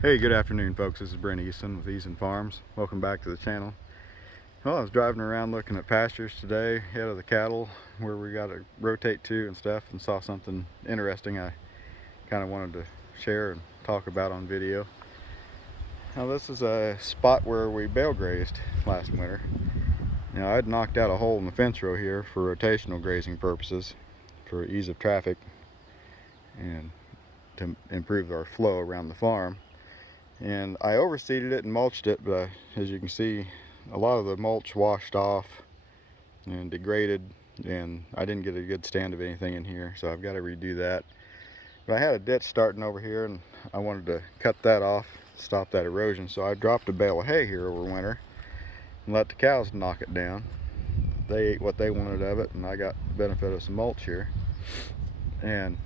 Hey, good afternoon folks, this is Brent Easton with Easton Farms. Welcome back to the channel. Well, I was driving around looking at pastures today, ahead of the cattle, where we got to rotate to and stuff, and saw something interesting I kind of wanted to share and talk about on video. Now this is a spot where we bale grazed last winter. Now I'd knocked out a hole in the fence row here for rotational grazing purposes, for ease of traffic and to improve our flow around the farm. And I overseeded it and mulched it, but as you can see, a lot of the mulch washed off and degraded, and I didn't get a good stand of anything in here, so I've got to redo that. But I had a ditch starting over here and I wanted to cut that off, stop that erosion, so I dropped a bale of hay here over winter and let the cows knock it down. They ate what they wanted of it, and I got the benefit of some mulch here. And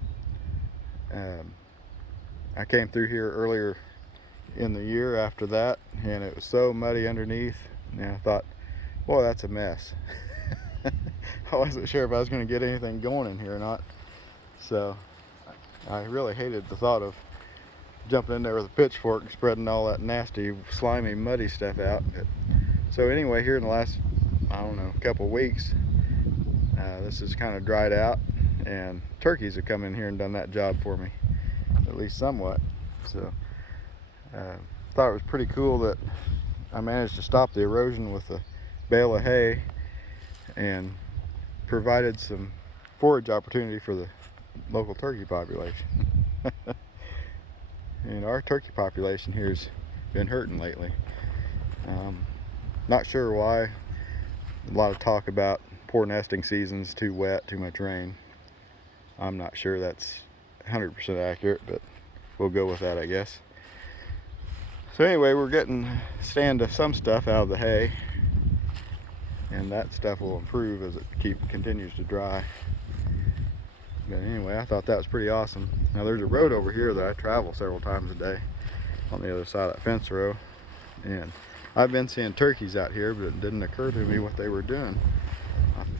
I came through here earlier in the year after that, and it was so muddy underneath, and I thought, boy, that's a mess. I wasn't sure if I was going to get anything going in here or not, so I really hated the thought of jumping in there with a pitchfork and spreading all that nasty, slimy, muddy stuff out. So anyway, here in the last, I don't know, couple weeks, this has kind of dried out, and turkeys have come in here and done that job for me, at least somewhat. So thought it was pretty cool that I managed to stop the erosion with a bale of hay and provided some forage opportunity for the local turkey population. And our turkey population here's been hurting lately. Not sure why. A lot of talk about poor nesting seasons, too wet, too much rain. I'm not sure that's 100% accurate, but we'll go with that, I guess. So anyway, we're getting stand of some stuff out of the hay, and that stuff will improve as it continues to dry. But anyway, I thought that was pretty awesome. Now there's a road over here that I travel several times a day on the other side of that fence row, and I've been seeing turkeys out here, but it didn't occur to me what they were doing.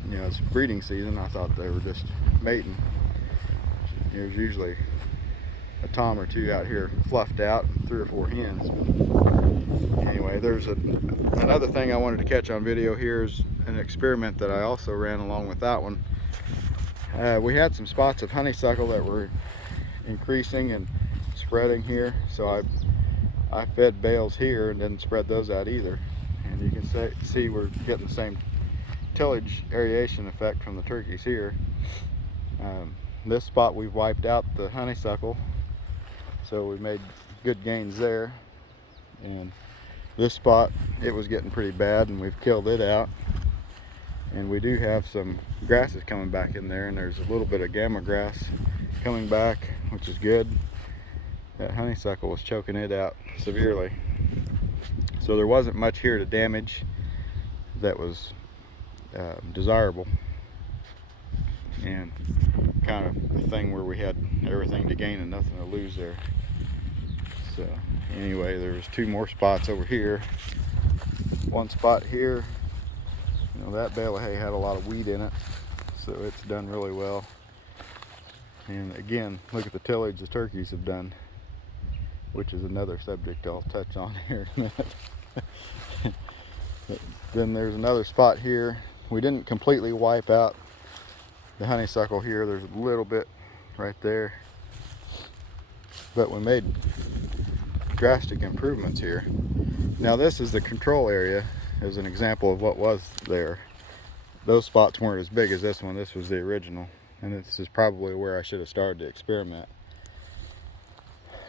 You know, it's breeding season. I thought they were just mating. There's usually a tom or two out here fluffed out, and 3 or 4 hens. Anyway, there's another thing I wanted to catch on video here is an experiment that I also ran along with that one. We had some spots of honeysuckle that were increasing and spreading here, so I fed bales here and didn't spread those out either. And you can see we're getting the same tillage aeration effect from the turkeys here. This spot we've wiped out the honeysuckle, so we made good gains there. And this spot, it was getting pretty bad, and we've killed it out. And we do have some grasses coming back in there, and there's a little bit of gamma grass coming back, which is good. That honeysuckle was choking it out severely. So there wasn't much here to damage that was desirable, and kind of a thing where we had everything to gain and nothing to lose there. So anyway, there's 2 more spots over here. One spot here, you know, that bale of hay had a lot of weed in it, so it's done really well. And again, look at the tillage the turkeys have done, which is another subject I'll touch on here in a minute. Then there's another spot here. We didn't completely wipe out the honeysuckle here. There's a little bit right there, but we made drastic improvements here. Now this is the control area as an example of what was there. Those spots weren't as big as this one. This was the original, and this is probably where I should have started to experiment,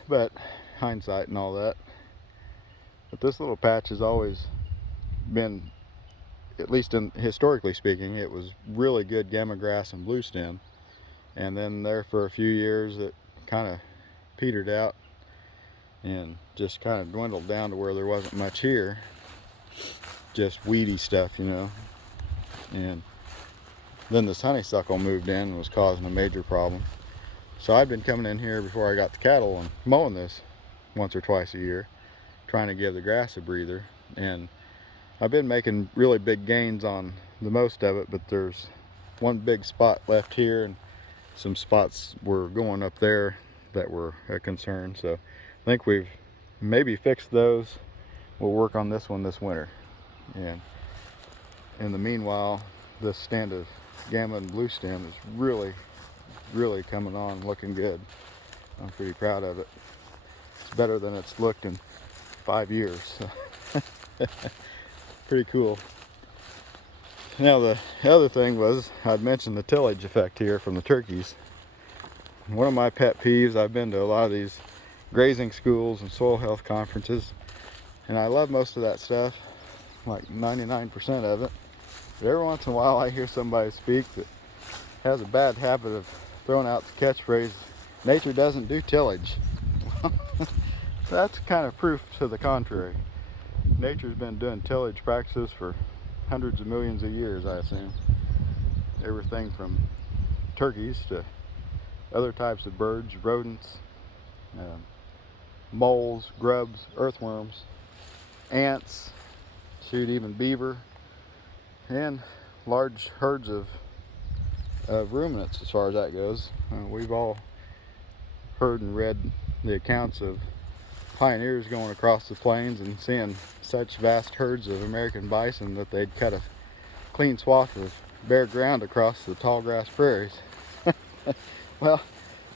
but hindsight and all that. But this little patch has always been, at least in historically speaking, it was really good gamma grass and blue stem, and then there for a few years it kind of petered out and just kind of dwindled down to where there wasn't much here, just weedy stuff, you know. And then this honeysuckle moved in and was causing a major problem. So I've been coming in here before I got the cattle and mowing this once or twice a year, trying to give the grass a breather. And I've been making really big gains on the most of it, but there's one big spot left here, and some spots were going up there that were a concern. So I think we've maybe fix those. We'll work on this one this winter. And in the meanwhile, this stand of gamma and blue stem is really coming on, looking good. I'm pretty proud of it. It's better than it's looked in 5 years. So. Pretty cool. Now the other thing was, I'd mentioned the tillage effect here from the turkeys. One of my pet peeves, I've been to a lot of these grazing schools and soil health conferences, and I love most of that stuff, like 99% of it. But every once in a while I hear somebody speak that has a bad habit of throwing out the catchphrase, nature doesn't do tillage. That's kind of proof to the contrary. Nature's been doing tillage practices for hundreds of millions of years, I assume. Everything from turkeys to other types of birds, rodents, moles, grubs, earthworms, ants, shoot, even beaver, and large herds of ruminants as far as that goes. We've all heard and read the accounts of pioneers going across the plains and seeing such vast herds of American bison that they'd cut a clean swath of bare ground across the tall grass prairies. Well,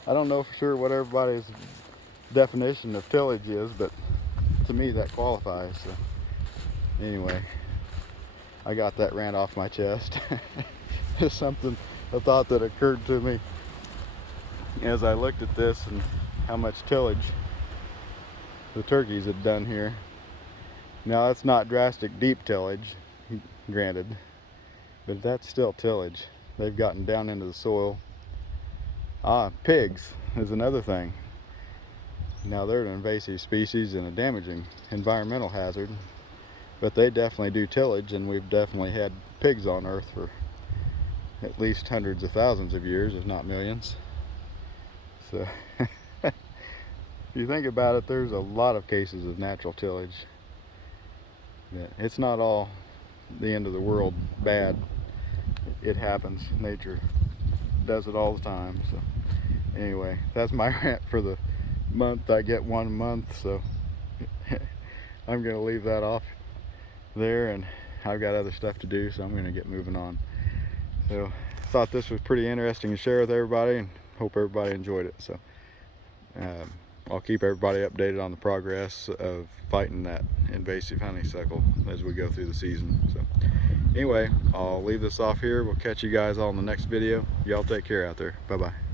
I don't know for sure what everybody's definition of tillage is, but to me that qualifies. So anyway, I got that rant off my chest. It's something, a thought that occurred to me as I looked at this and how much tillage the turkeys had done here. Now that's not drastic deep tillage, granted, but that's still tillage. They've gotten down into the soil. Pigs is another thing. Now they're an invasive species and a damaging environmental hazard, but they definitely do tillage, and we've definitely had pigs on Earth for at least hundreds of thousands of years, if not millions. So if you think about it, there's a lot of cases of natural tillage. It's not all the end of the world bad. It happens. Nature does it all the time. So anyway, that's my rant for the month. I get 1 month, so I'm gonna leave that off there, and I've got other stuff to do, so I'm gonna get moving on. So I thought this was pretty interesting to share with everybody, and hope everybody enjoyed it. So I'll keep everybody updated on the progress of fighting that invasive honeysuckle as we go through the season. So anyway, I'll leave this off here. We'll catch you guys all in the next video. Y'all take care out there. Bye bye.